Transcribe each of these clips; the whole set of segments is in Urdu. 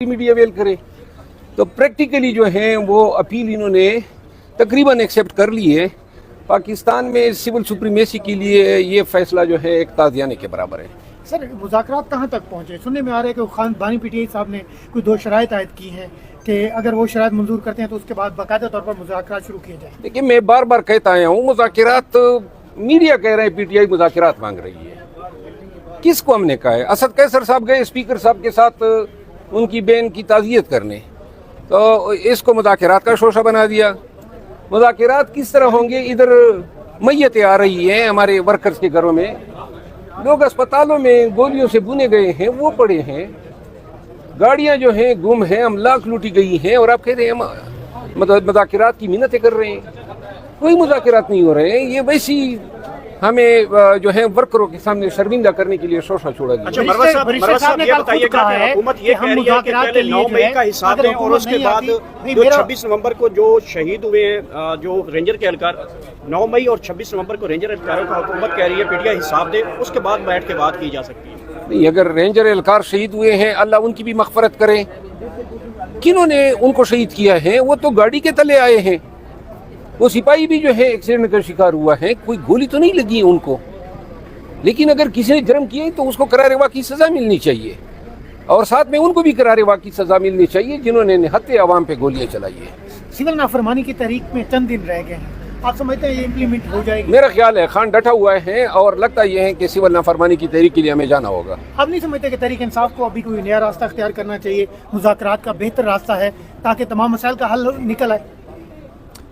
میڈیا ویل کرے. تو پریکٹیکلی جو ہیں وہ اپیل انہوں نے تقریباً ایکسیپٹ کر لی ہے. پاکستان میں سول سپریمیسی کے لیے یہ فیصلہ جو ہے ایک تازیانے کے برابر ہے. سر مذاکرات کہاں تک پہنچے؟ سننے میں آ رہا ہے کہ خان بانی پی ٹی آئی صاحب نے کوئی 2 شرائط عائد کی ہیں کہ اگر وہ شرائط منظور کرتے ہیں تو اس کے بعد باقاعدہ طور پر مذاکرات شروع کیے جائیں. دیکھیں میں بار بار کہتا آیا ہوں مذاکرات میڈیا کہہ رہے ہیں پی ٹی آئی مذاکرات مانگ رہی ہے. کس کو ہم نے کہا ہے؟ اسد قیصر صاحب گئے اسپیکر صاحب کے ساتھ ان کی بین کی تعزیت کرنے تو اس کو مذاکرات کا شوشہ بنا دیا. مذاکرات کس طرح ہوں گے؟ ادھر میتیں آ رہی ہیں ہمارے ورکرز کے گھروں میں, لوگ اسپتالوں میں گولیوں سے بنے گئے ہیں, وہ پڑے ہیں, گاڑیاں جو ہیں گم ہیں, املاک لوٹی گئی ہیں, اور آپ کہتے ہیں ہم مذاکرات کی منتیں کر رہے ہیں. کوئی مذاکرات نہیں ہو رہے ہیں. یہ ویسی ہمیں جو ہے ورکروں کے سامنے شرمندہ کرنے کے لیے شوشہ چھوڑا گیا. اچھا مروت صاحب یہ بتائیے کہ حکومت یہ کہہ رہی ہے کہ پہلے 9 مئی کا حساب دیں اور اس کے بعد جو 26 نومبر کو جو شہید ہوئے ہیں جو رینجر کے اہلکار 9 مئی اور 26 نومبر کو رینجر اہلکاروں کا حکومت کہہ رہی ہے پی ٹی آئی حساب دے, اس کے بعد بیٹھ کے بات کی جا سکتی ہے. نہیں, اگر رینجر اہلکار شہید ہوئے ہیں اللہ ان کی بھی مغفرت کرے. کنہوں نے ان کو شہید کیا ہے؟ وہ تو گاڑی کے تلے آئے ہیں. وہ سپاہی بھی جو ہے ایکسیڈنٹ کا شکار ہوا ہے, کوئی گولی تو نہیں لگی ہے ان کو, لیکن اگر کسی نے جرم کیا ہے تو اس کو قرار واقعی کی سزا ملنی چاہیے, اور ساتھ میں ان کو بھی قرار واقعی کی سزا ملنی چاہیے جنہوں نے نہتے عوام پہ گولیاں چلائی ہیں. سول نافرمانی کی تحریک میں چند دن رہ گئے ہیں, آپ سمجھتے ہیں یہ امپلیمنٹ ہو جائے گی؟ میرا خیال ہے خان ڈٹا ہوا ہے اور لگتا یہ ہے کہ سول نافرمانی کی تحریک کے لیے ہمیں جانا ہوگا. آپ نہیں سمجھتے کہ تحریک انصاف کو ابھی کوئی نیا راستہ اختیار کرنا چاہیے؟ مذاکرات کا بہتر راستہ ہے تاکہ تمام مسائل کا حل نکل آئے.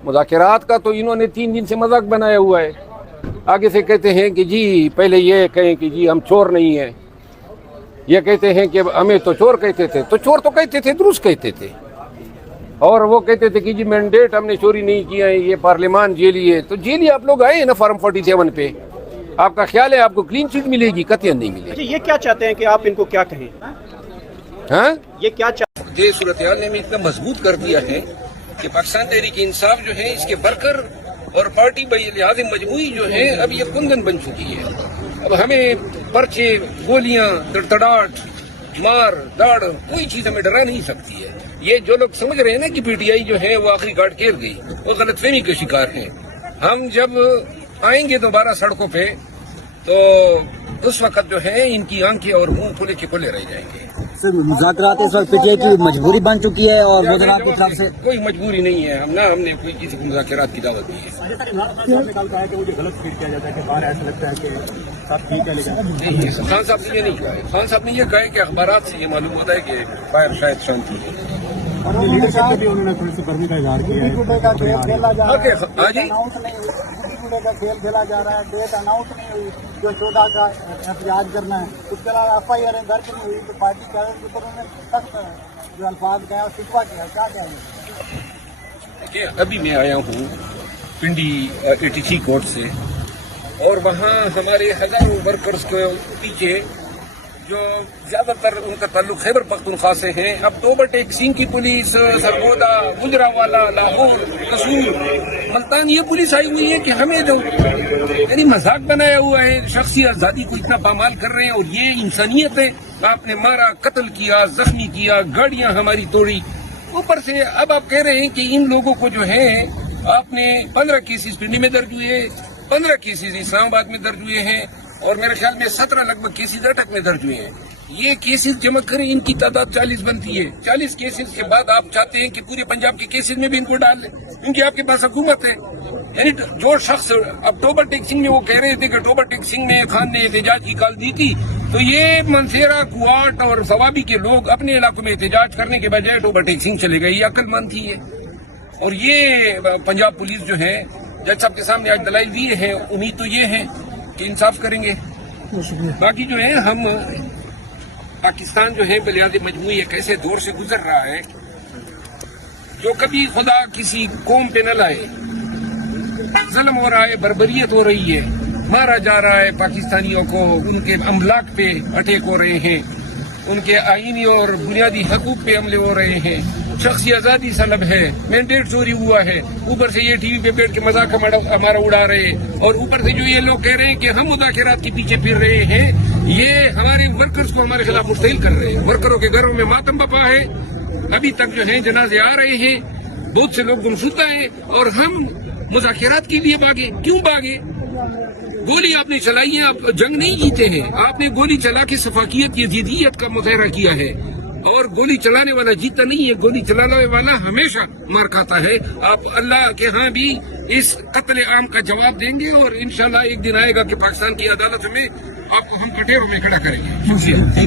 مذاکرات کا تو انہوں نے 3 دن سے مذاق بنایا ہوا ہے. آگے سے کہتے ہیں کہ جی پہلے یہ کہیں کہ جی ہم چور نہیں ہیں, یہ کہتے ہیں کہ ہمیں تو چور کہتے تھے, تو چور تو کہتے تھے, درست کہتے تھے, اور وہ کہتے تھے کہ جی مینڈیٹ ہم نے چوری نہیں کیا ہے, یہ پارلیمان جیلی ہے. تو جیلی آپ لوگ آئے ہیں نا فارم 47 پہ, آپ کا خیال ہے آپ کو کلین چٹ ملے گی؟ قطعاً نہیں ملے گی. یہ کیا چاہتے ہیں کہ آپ ان کو کیا کہیں؟ ہاں یہ کیا چاہتے ہیں؟ صورتحال نے اتنا مضبوط کر دیا ہے کہ پاکستان تحریک انصاف جو ہے اس کے ورکر اور پارٹی لحاظ مجموعی جو ہے اب یہ کندن بن چکی ہے. اب ہمیں پرچے, گولیاں, تڑتڑاہٹ, مار داڑ, کوئی چیز ہمیں ڈرا نہیں سکتی ہے. یہ جو لوگ سمجھ رہے ہیں نا کہ پی ٹی آئی جو ہے وہ آخری گاٹ کھیل گئی, وہ غلط فہمی کے شکار ہیں. ہم جب آئیں گے دوبارہ سڑکوں پہ تو اس وقت جو ہے ان کی آنکھیں اور منہ کھلے کے کھلے رہ جائیں گے. سر مذاکرات اس وقت پی ٹی آئی کی مجبوری بن چکی ہے اور وزراء کی طرف سے کوئی مجبوری نہیں ہے. ہم نے کوئی کسی کو مذاکرات کی دعوت دی ہے. خان صاحب نے یہ نہیں کہا ہے. خان صاحب نے یہ کہا ہے کہ اخبارات سے یہ معلوم ہوتا ہے کہ باہر شاید شانتی ہے. کا کھیل کھیلا جا رہا ہے, ڈیٹ اناؤنس نہیں ہوئی جو 14 کا احتجاج کرنا ہے, اس کے علاوہ ایف آئی آر درج نہیں ہوئی, تو پارٹی قیادت کی طرف سے سخت جو الفاظ کہیں اور شکوہ کیا, کیا کہیں؟ دیکھیے ابھی میں آیا ہوں پنڈی 83 کورٹ سے, اور وہاں ہمارے ہزاروں ورکرز کے پیچھے جو زیادہ تر ان کا تعلق خیبر پختونخوا سے ہیں. اب ٹوبر ٹیک سنگھ کی پولیس, سرگودا, گجرانوالہ, لاہور, قصور, ملتان, یہ پولیس آئی ہوئی ہے کہ ہمیں جو یعنی مذاق بنایا ہوا ہے, شخصی آزادی کو اتنا پامال کر رہے ہیں. اور یہ انسانیت ہے, آپ نے مارا, قتل کیا, زخمی کیا, گاڑیاں ہماری توڑی. اوپر سے اب آپ کہہ رہے ہیں کہ ان لوگوں کو جو ہے آپ نے 15 کیسز پنڈی میں درج ہوئے, 15 کیسز اسلام آباد میں درج ہوئے ہیں, اور میرے خیال میں 17 لگ بھگ کیسز اٹک میں درج ہوئے ہیں. یہ کیسز جمع کریں, ان کی تعداد 40 بنتی ہے. 40 کیسز کے بعد آپ چاہتے ہیں کہ پورے پنجاب کے کیسز میں بھی ان کو ڈال لیں, کیونکہ آپ کے پاس حکومت ہے. یعنی جو شخص اب ٹوبر ٹیک سنگھ میں وہ کہہ رہے تھے کہ ٹوبر ٹیک سنگھ نے خان نے احتجاج کی کال دی تھی, تو یہ منسیرا, کوٹ اور فوابی کے لوگ اپنے علاقوں میں احتجاج کرنے کے بجائے ٹوبر ٹیک سنگھ چلے گئے. یہ عقل مند تھی ہے. اور یہ پنجاب پولیس جو ہے جج صاحب کے سامنے آج دلائل دیے ہیں, امید تو یہ ہے کہ انصاف کریں گے. باقی جو ہے ہم پاکستان جو ہے بلحاظ مجموعی ایک ایسے دور سے گزر رہا ہے جو کبھی خدا کسی قوم پہ نہ لائے. ظلم ہو رہا ہے, بربریت ہو رہی ہے, مارا جا رہا ہے پاکستانیوں کو, ان کے املاک پہ اٹیک ہو رہے ہیں, ان کے آئینی اور بنیادی حقوق پہ حملے ہو رہے ہیں، شخصی آزادی سلب ہے، مینڈیٹ چوری ہوا ہے، اوپر سے یہ ٹی وی پہ بیٹھ کے مذاق ہمارا اڑا رہے ہیں، اور اوپر سے جو یہ لوگ کہہ رہے ہیں کہ ہم مذاکرات کے پیچھے پھر رہے ہیں، یہ ہمارے ورکرز کو ہمارے خلاف مشتعل کر رہے ہیں۔ ورکروں کے گھروں میں ماتم بپا ہے، ابھی تک جو ہیں جنازے آ رہے ہیں، بہت سے لوگ گمشدہ ہیں، اور ہم مذاکرات کے لیے بھاگے۔ کیوں بھاگے؟ گولی آپ نے چلائی ہے، آپ جنگ نہیں جیتے ہیں، آپ نے گولی چلا کے سفاکیت یزیدیت کا مظاہرہ کیا ہے، اور گولی چلانے والا جیتا نہیں ہے، گولی چلانے والا ہمیشہ مار کھاتا ہے۔ آپ اللہ کے ہاں بھی اس قتل عام کا جواب دیں گے، اور انشاءاللہ ایک دن آئے گا کہ پاکستان کی عدالت میں آپ کو ہم کٹہروں میں کھڑا کریں گے۔ شکریہ۔